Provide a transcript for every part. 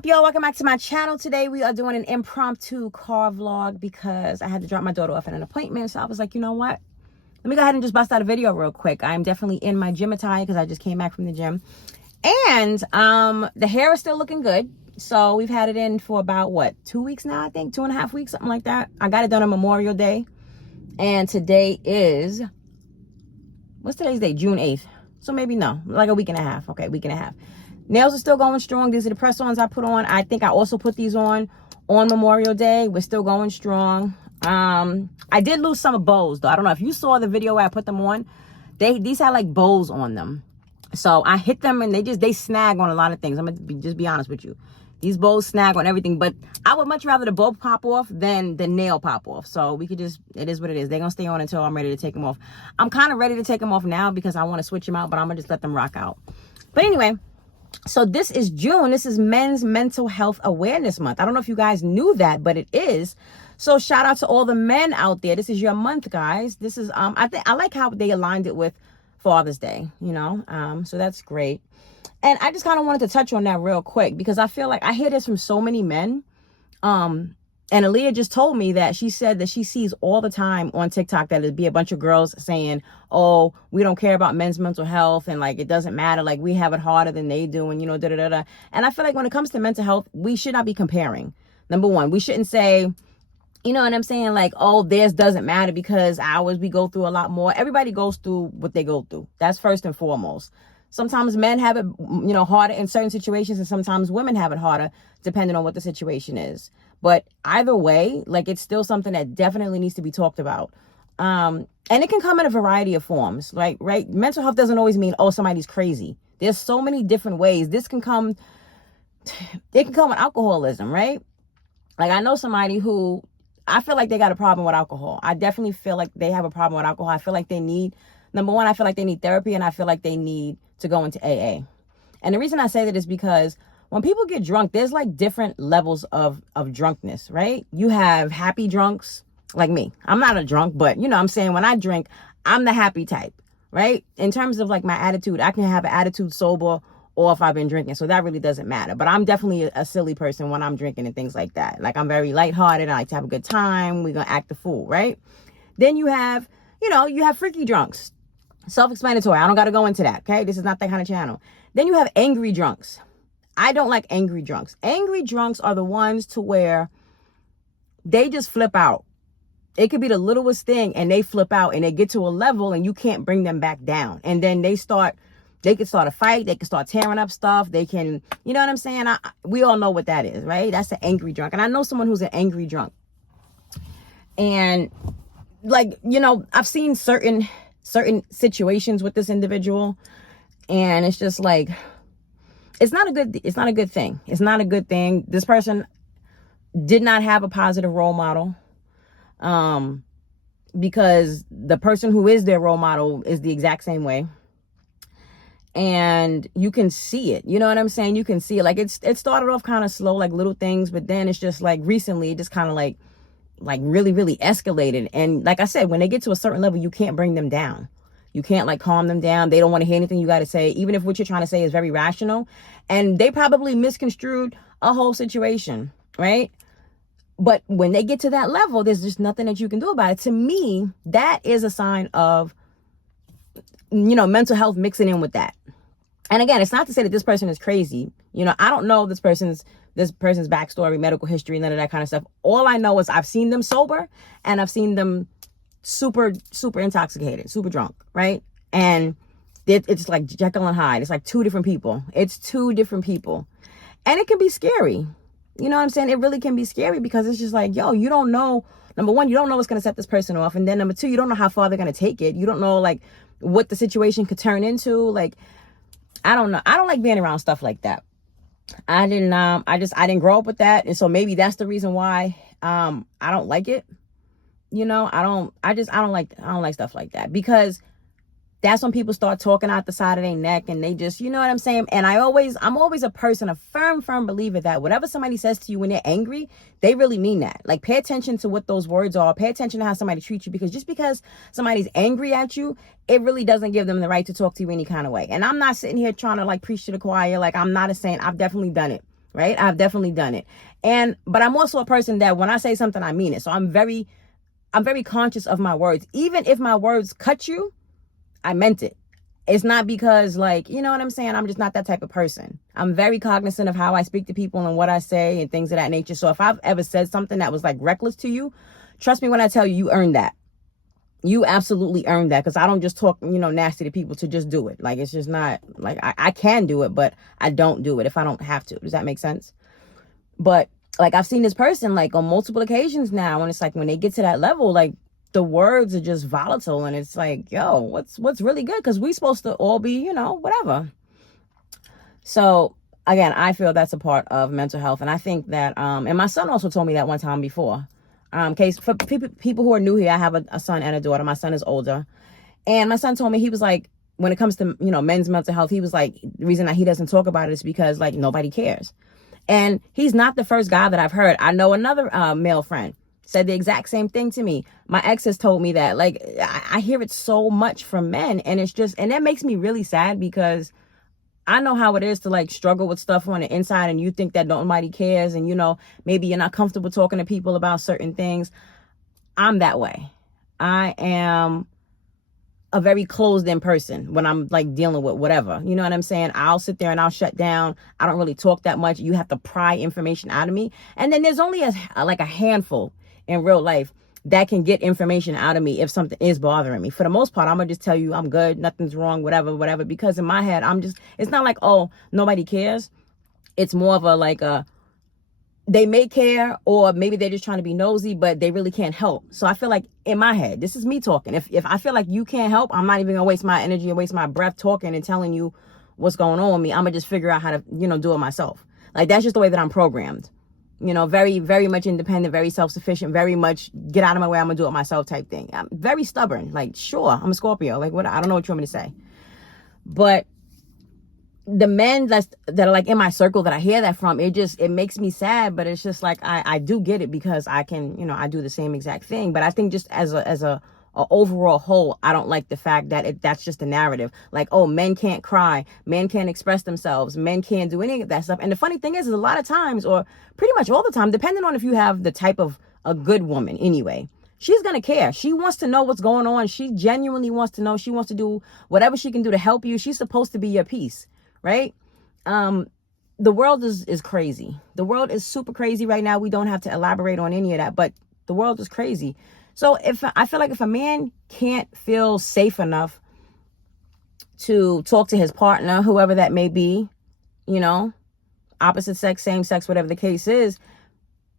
up, y'all? Welcome back to my channel. Today we are doing an impromptu car vlog because I had to drop my daughter off at an appointment. So I was like, you know what? Let me go ahead and just bust out a video real quick. I'm definitely in my gym attire because I just came back from the gym. And the hair is still looking good. So we've had it in for about, what, 2 weeks now, I think? 2.5 weeks, something like that. I got it done on Memorial Day. And today is, what's today's date? June 8th. So maybe no, like a week and a half. Okay, week and a half. Nails are still going strong. These are the press-ons I put on. I think I also put these on Memorial Day. We're still going strong. I did lose some bows, though. I don't know if you saw the video where I put them on. These had like bows on them. So I hit them and they snag on a lot of things. I'm going to just be honest with you. These bows snag on everything. But I would much rather the bow pop off than the nail pop off. So we could just, it is what it is. They're going to stay on until I'm ready to take them off. I'm kind of ready to take them off now because I want to switch them out. But I'm going to just let them rock out. But anyway. So this is June. This is Men's Mental Health Awareness Month. I don't know if you guys knew that, but it is. So shout out to all the men out there. This is your month, guys. This is I like how they aligned it with Father's Day, you know. So that's great. And I just kind of wanted to touch on that real quick because I feel like I hear this from so many men. And Aaliyah just told me that she said that she sees all the time on TikTok that it'd be a bunch of girls saying, oh, we don't care about men's mental health. And like, it doesn't matter. Like we have it harder than they do. And, you know, da, da, da, da. And I feel like when it comes to mental health, we should not be comparing. Number one, we shouldn't say, you know what I'm saying? Like, oh, theirs doesn't matter because ours, we go through a lot more. Everybody goes through what they go through. That's first and foremost. Sometimes men have it, you know, harder in certain situations, and sometimes women have it harder depending on what the situation is. But either way, like it's still something that definitely needs to be talked about. And it can come in a variety of forms, right? Mental health doesn't always mean, oh, somebody's crazy. There's so many different ways. It can come with alcoholism, right? Like I know somebody who, I feel like they got a problem with alcohol. I definitely feel like they have a problem with alcohol. I feel like they need, number one, I feel like they need therapy, and I feel like they need to go into AA. And the reason I say that is because when people get drunk, there's like different levels of drunkenness, right? You have happy drunks like me. I'm not a drunk, but you know what I'm saying, when I drink, I'm the happy type, right? In terms of like my attitude, I can have an attitude sober or if I've been drinking. So that really doesn't matter. But I'm definitely a silly person when I'm drinking and things like that. Like I'm very lighthearted. I like to have a good time. We're going to act the fool, right? Then you have, you have freaky drunks. Self-explanatory. I don't got to go into that, okay? This is not that kind of channel. Then you have angry drunks. I don't like angry drunks. Angry drunks are the ones to where they just flip out. It could be the littlest thing and they flip out and they get to a level and you can't bring them back down. And then they can start a fight. They can start tearing up stuff. They can, you know what I'm saying? We all know what that is, right? That's an angry drunk. And I know someone who's an angry drunk. And like, I've seen certain situations with this individual, and it's just like, it's not a good thing. It's not a good thing. This person did not have a positive role model, because the person who is their role model is the exact same way. And you can see it. You know what I'm saying? You can see it. Like it started off kind of slow, like little things, but then it's just like recently it just kind of like really, really escalated. And like I said, when they get to a certain level, you can't bring them down. You can't like calm them down. They don't want to hear anything you got to say, even if what you're trying to say is very rational. And they probably misconstrued a whole situation, right? But when they get to that level, there's just nothing that you can do about it. To me, that is a sign of, mental health mixing in with that. And again, it's not to say that this person is crazy. I don't know this person's backstory, medical history, none of that kind of stuff. All I know is I've seen them sober and I've seen them super, super intoxicated, super drunk, right? And it's like Jekyll and Hyde. It's like two different people. It's two different people. And it can be scary. You know what I'm saying? It really can be scary because it's just like, yo, you don't know. Number one, you don't know what's going to set this person off. And then number two, you don't know how far they're going to take it. You don't know like what the situation could turn into. Like, I don't know. I don't like being around stuff like that. I didn't grow up with that. And so maybe that's the reason why I don't like it. I don't like stuff like that, because that's when people start talking out the side of their neck and they just, you know what I'm saying? And I'm always a person, a firm believer that whatever somebody says to you when they're angry, they really mean that. Like, pay attention to what those words are. Pay attention to how somebody treats you, because just because somebody's angry at you, it really doesn't give them the right to talk to you any kind of way. And I'm not sitting here trying to like preach to the choir. Like, I'm not a saint. I've definitely done it. right? I've definitely done it. But I'm also a person that when I say something, I mean it. So I'm very conscious of my words. Even if my words cut you, I meant it. It's not because, like, you know what I'm saying? I'm just not that type of person. I'm very cognizant of how I speak to people and what I say and things of that nature. So if I've ever said something that was like reckless to you, trust me when I tell you, you earned that. You absolutely earned that, because I don't just talk, nasty to people to just do it. Like, it's just not, like, I can do it, but I don't do it if I don't have to. Does that make sense? But, like, I've seen this person, like, on multiple occasions now, and it's like when they get to that level, like, the words are just volatile, and it's like, yo, what's really good? Because we supposed to all be, whatever. So, again, I feel that's a part of mental health, and I think that, and my son also told me that one time before. Case for people who are new here, I have a son and a daughter. My son is older, and my son told me, he was like, when it comes to men's mental health, he was like, the reason that he doesn't talk about it is because, like, nobody cares. And he's not the first guy that I've heard. I know another male friend said the exact same thing to me. My ex has told me that. Like, I hear it so much from men, and it's just, and that makes me really sad, because I know how it is to, like, struggle with stuff on the inside, and you think that nobody cares, and maybe you're not comfortable talking to people about certain things. I'm that way. I am a very closed in person when I'm, like, dealing with whatever. You know what I'm saying? I'll sit there and I'll shut down. I don't really talk that much. You have to pry information out of me. And then there's only a handful in real life that can get information out of me if something is bothering me. For the most part, I'm gonna just tell you I'm good, nothing's wrong, whatever. Because in my head, it's not like, oh, nobody cares. It's more of a, like, they may care, or maybe they're just trying to be nosy, but they really can't help. So I feel like, in my head, this is me talking. If I feel like you can't help, I'm not even gonna waste my energy and waste my breath talking and telling you what's going on with me. I'm gonna just figure out how to, do it myself. Like, that's just the way that I'm programmed. Very, very much independent, very self-sufficient, very much get out of my way, I'm gonna do it myself type thing. I'm very stubborn. Like, sure, I'm a Scorpio. Like, what? I don't know what you want me to say. But the men that are, like, in my circle that I hear that from, it makes me sad. But it's just like, I do get it, because I can, I do the same exact thing. But I think just as a overall whole, I don't like the fact that that's just a narrative. Like, oh, men can't cry, men can't express themselves, men can't do any of that stuff. And the funny thing is a lot of times, or pretty much all the time, depending on if you have the type of a good woman anyway, she's gonna care. She wants to know what's going on. She genuinely wants to know. She wants to do whatever she can do to help you. She's supposed to be your peace, right? The world is crazy. The world is super crazy right now. We don't have to elaborate on any of that, but the world is crazy. So I feel like if a man can't feel safe enough to talk to his partner, whoever that may be, opposite sex, same sex, whatever the case is,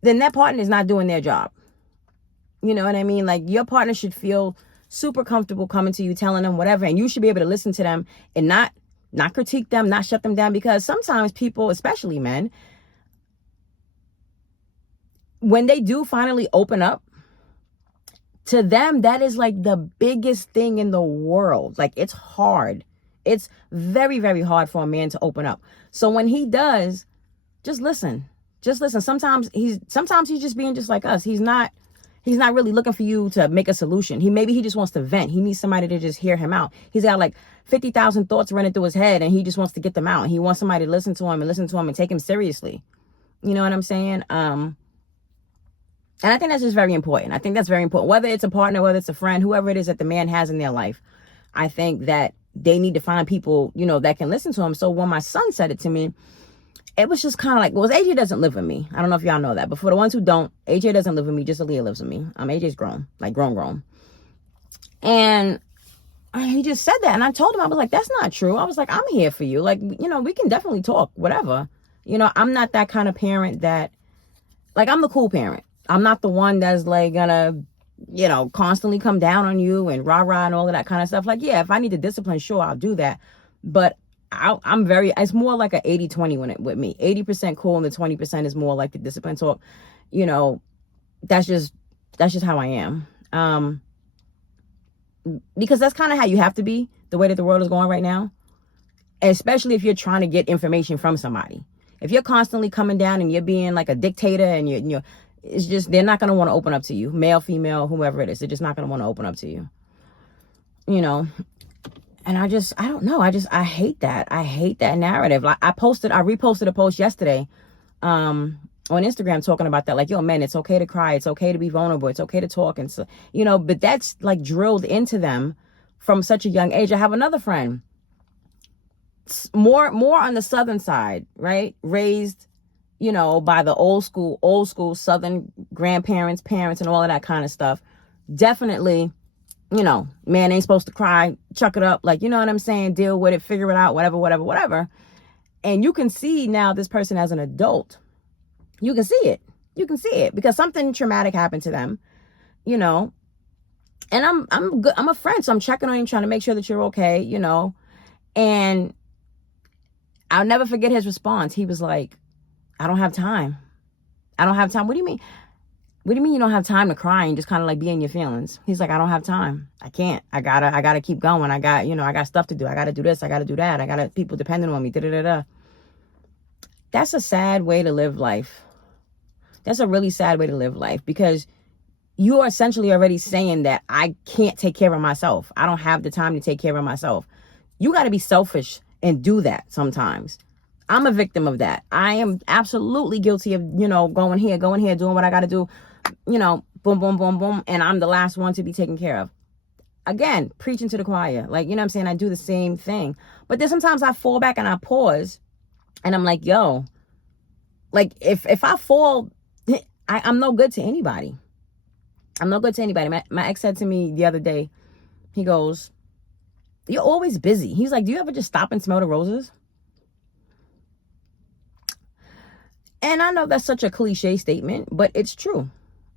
then that partner is not doing their job. You know what I mean? Like, your partner should feel super comfortable coming to you, telling them whatever, and you should be able to listen to them and not critique them, not shut them down. Because sometimes people, especially men, when they do finally open up, to them, that is like the biggest thing in the world. Like, it's hard. It's very, very hard for a man to open up. So when he does, just listen. Just listen. Sometimes he's just being just like us. He's not really looking for you to make a solution. Maybe he just wants to vent. He needs somebody to just hear him out. He's got like 50,000 thoughts running through his head, and he just wants to get them out. He wants somebody to listen to him and take him seriously. You know what I'm saying? And I think that's just very important. I think that's very important. Whether it's a partner, whether it's a friend, whoever it is that the man has in their life, I think that they need to find people, that can listen to him. So when my son said it to me, it was just kind of like, well, AJ doesn't live with me. I don't know if y'all know that. But for the ones who don't, AJ doesn't live with me. Just Aaliyah lives with me. AJ's grown, like grown. And he just said that. And I told him, I was like, that's not true. I was like, I'm here for you. Like, we can definitely talk, whatever. I'm not that kind of parent that, like, I'm the cool parent. I'm not the one that's like gonna, constantly come down on you and rah-rah and all of that kind of stuff. Like, yeah, if I need to discipline, sure, I'll do that. But it's more like a 80-20 with me. 80% cool and the 20% is more like the discipline talk. That's just how I am. Because that's kind of how you have to be, the way that the world is going right now. Especially if you're trying to get information from somebody. If you're constantly coming down and you're being like a dictator and you're it's just, they're not going to want to open up to you. Male, female, whoever it is. They're just not going to want to open up to you. And I don't know. I hate that. I hate that narrative. Like, I reposted a post yesterday on Instagram talking about that, like, yo, men, it's okay to cry, it's okay to be vulnerable, it's okay to talk, and so, you know, but that's like drilled into them from such a young age. I have another friend, more on the southern side, right? Raised, you know, by the old school southern grandparents, parents, and all of that kind of stuff. Definitely, you know, man ain't supposed to cry, chuck it up, like, you know what I'm saying, deal with it, figure it out, whatever. And you can see now this person as an adult. You can see it because something traumatic happened to them, you know. And I'm good. I'm a friend, so I'm checking on you, trying to make sure that you're okay, you know. And I'll never forget his response. He was like, I don't have time. I don't have time. What do you mean? What do you mean you don't have time to cry and just kind of like be in your feelings? He's like, I don't have time. I can't. I gotta keep going. I got stuff to do. I gotta do this. I gotta do that. I got people depending on me. That's a sad way to live life. That's a really sad way to live life, because you are essentially already saying that I can't take care of myself. I don't have the time to take care of myself. You got to be selfish and do that sometimes. I'm a victim of that. I am absolutely guilty of, you know, going here, doing what I got to do, you know, boom, boom, boom, boom. And I'm the last one to be taken care of. Again, preaching to the choir. Like, you know what I'm saying? I do the same thing. But then sometimes I fall back and I pause and I'm like, yo, like if I fall, I'm no good to anybody. I'm no good to anybody. My ex said to me the other day, he goes, you're always busy. He's like, do you ever just stop and smell the roses? And I know that's such a cliche statement, but it's true.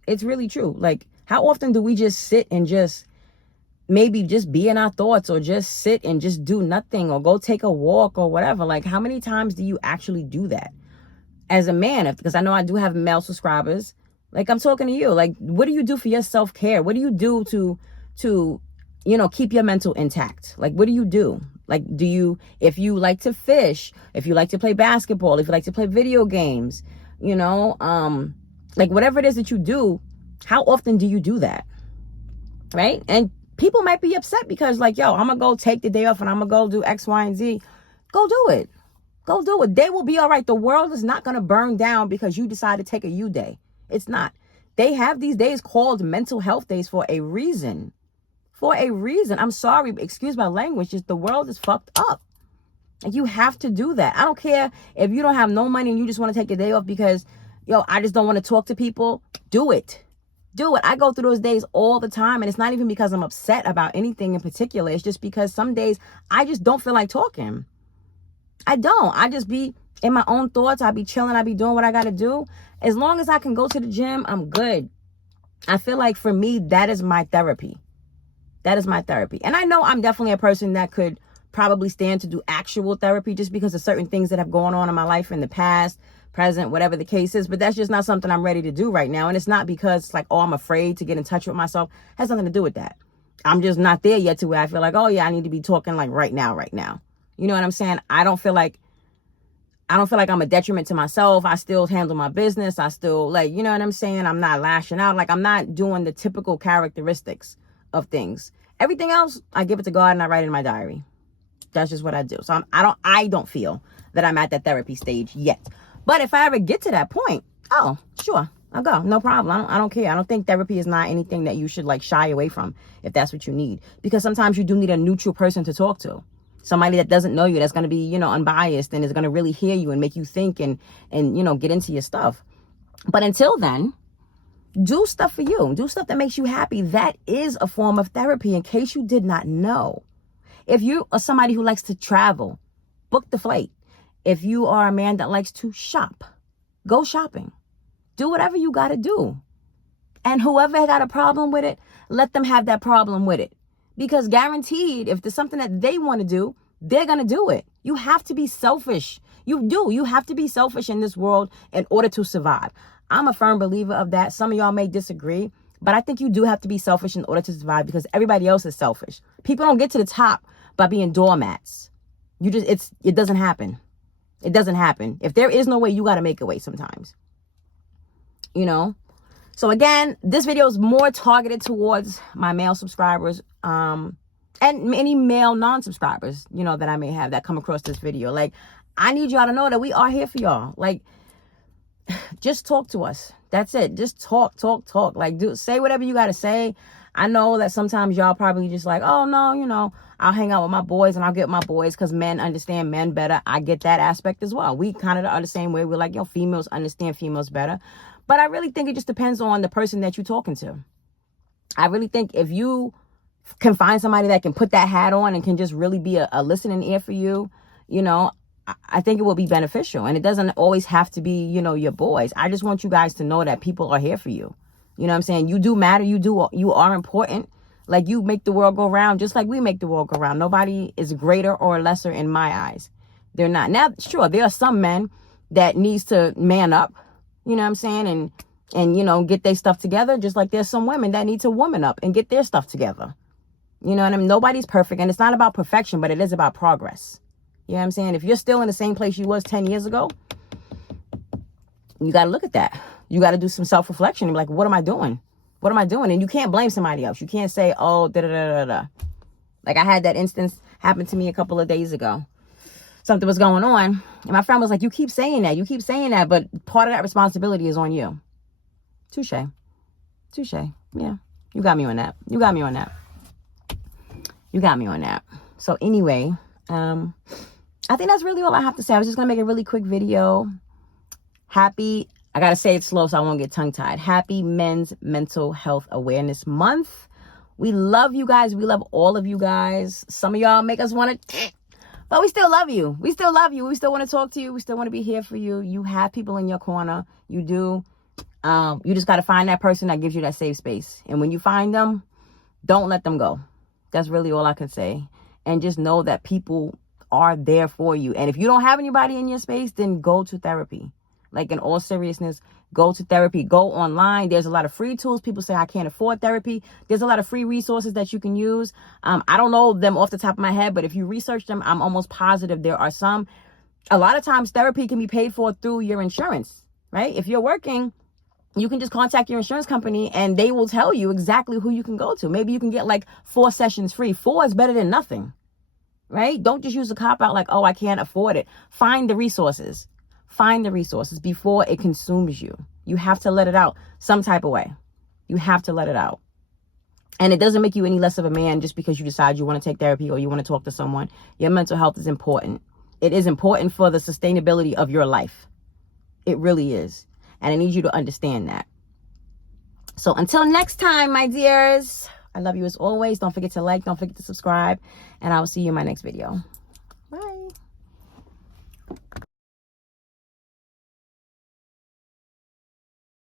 It's really true. Like, how often do we just sit and just maybe just be in our thoughts, or just sit and just do nothing, or go take a walk or whatever? Like, how many times do you actually do that? As a man, because I know I do have male subscribers, like, I'm talking to you, like, what do you do for your self-care? What do you do to, you know, keep your mental intact? Like, what do you do? Like, if you like to fish, if you like to play basketball, if you like to play video games, you know, like, whatever it is that you do, how often do you do that? Right? And people might be upset because, like, yo, I'm gonna go take the day off and I'm gonna go do X, Y, and Z. Go do it. Go do it. They will be all right. The world is not going to burn down because you decide to take a you day. It's not. They have these days called mental health days for a reason. For a reason. I'm sorry. Excuse my language. Just the world is fucked up. Like, you have to do that. I don't care if you don't have no money and you just want to take a day off because, yo, I just don't want to talk to people. Do it. Do it. I go through those days all the time. And it's not even because I'm upset about anything in particular. It's just because some days I just don't feel like talking. I don't. I just be in my own thoughts. I be chilling. I be doing what I got to do. As long as I can go to the gym, I'm good. I feel like for me, that is my therapy. That is my therapy. And I know I'm definitely a person that could probably stand to do actual therapy just because of certain things that have gone on in my life in the past, present, whatever the case is. But that's just not something I'm ready to do right now. And it's not because it's like, oh, I'm afraid to get in touch with myself. It has nothing to do with that. I'm just not there yet to where I feel like, oh, yeah, I need to be talking like right now. You know what I'm saying? I don't feel like I'm a detriment to myself. I still handle my business. I still, like, you know what I'm saying? I'm not lashing out. Like, I'm not doing the typical characteristics of things. Everything else, I give it to God and I write it in my diary. That's just what I do. So I don't feel that I'm at that therapy stage yet. But if I ever get to that point, oh, sure, I'll go. No problem. I don't care. I don't think therapy is not anything that you should like shy away from if that's what you need. Because sometimes you do need a neutral person to talk to. Somebody that doesn't know you, that's going to be, you know, unbiased and is going to really hear you and make you think and, you know, get into your stuff. But until then, do stuff for you. Do stuff that makes you happy. That is a form of therapy, in case you did not know. If you are somebody who likes to travel, book the flight. If you are a man that likes to shop, go shopping. Do whatever you got to do. And whoever got a problem with it, let them have that problem with it. Because guaranteed, if there's something that they want to do, they're going to do it. You have to be selfish. You do. You have to be selfish in this world in order to survive. I'm a firm believer of that. Some of y'all may disagree, but I think you do have to be selfish in order to survive because everybody else is selfish. People don't get to the top by being doormats. It doesn't happen. It doesn't happen. If there is no way, you got to make a way sometimes. You know? So again, this video is more targeted towards my male subscribers, and any male non-subscribers, you know, that I may have that come across this video. Like, I need y'all to know that we are here for y'all. Like, just talk to us. That's it. Just talk. Like, say whatever you got to say. I know that sometimes y'all probably just like, oh no, I'll hang out with my boys and I'll get my boys because men understand men better. I get that aspect as well. We kind of are the same way. We're like, females understand females better. But I really think it just depends on the person that you're talking to. I really think if you can find somebody that can put that hat on and can just really be a listening ear for you, I think it will be beneficial. And it doesn't always have to be, your boys. I just want you guys to know that people are here for you. You know what I'm saying? You do matter. You are important. Like, you make the world go round just like we make the world go round. Nobody is greater or lesser in my eyes. They're not. Now, sure, there are some men that needs to man up, you know what I'm saying? And get their stuff together. Just like there's some women that need to woman up and get their stuff together. You know what I mean? Nobody's perfect. And it's not about perfection, but it is about progress. You know what I'm saying? If you're still in the same place you was 10 years ago, you got to look at that. You got to do some self-reflection and be like, what am I doing? What am I doing? And you can't blame somebody else. You can't say, oh, da-da-da-da-da. Like, I had that instance happen to me a couple of days ago. Something was going on. And my friend was like, you keep saying that. But part of that responsibility is on you. Touche. Yeah. You got me on that. So anyway, I think that's really all I have to say. I was just going to make a really quick video. I got to say it slow so I won't get tongue-tied. Happy Men's Mental Health Awareness Month. We love you guys. We love all of you guys. Some of y'all make us want to, but we still love you. We still want to talk to you. We still want to be here for you. You have people in your corner. You do. You just got to find that person that gives you that safe space. And when you find them, don't let them go. That's really all I can say. And just know that people are there for you. And if you don't have anybody in your space, then go to therapy. Like, in all seriousness, go to therapy. Go online. There's a lot of free tools. People say, I can't afford therapy. There's a lot of free resources that you can use. I don't know them off the top of my head, but if you research them, I'm almost positive there are some. A lot of times therapy can be paid for through your insurance, right? If you're working, you can just contact your insurance company and they will tell you exactly who you can go to. Maybe you can get like 4 sessions free. 4 is better than nothing, right? Don't just use a cop out like, oh, I can't afford it. Find the resources before it consumes you. You have to let it out some type of way. You have to let it out. And it doesn't make you any less of a man just because you decide you want to take therapy or you want to talk to someone. Your mental health is important. It is important for the sustainability of your life. It really is. And I need you to understand that. So until next time, my dears, I love you as always. Don't forget to like, don't forget to subscribe, and I will see you in my next video.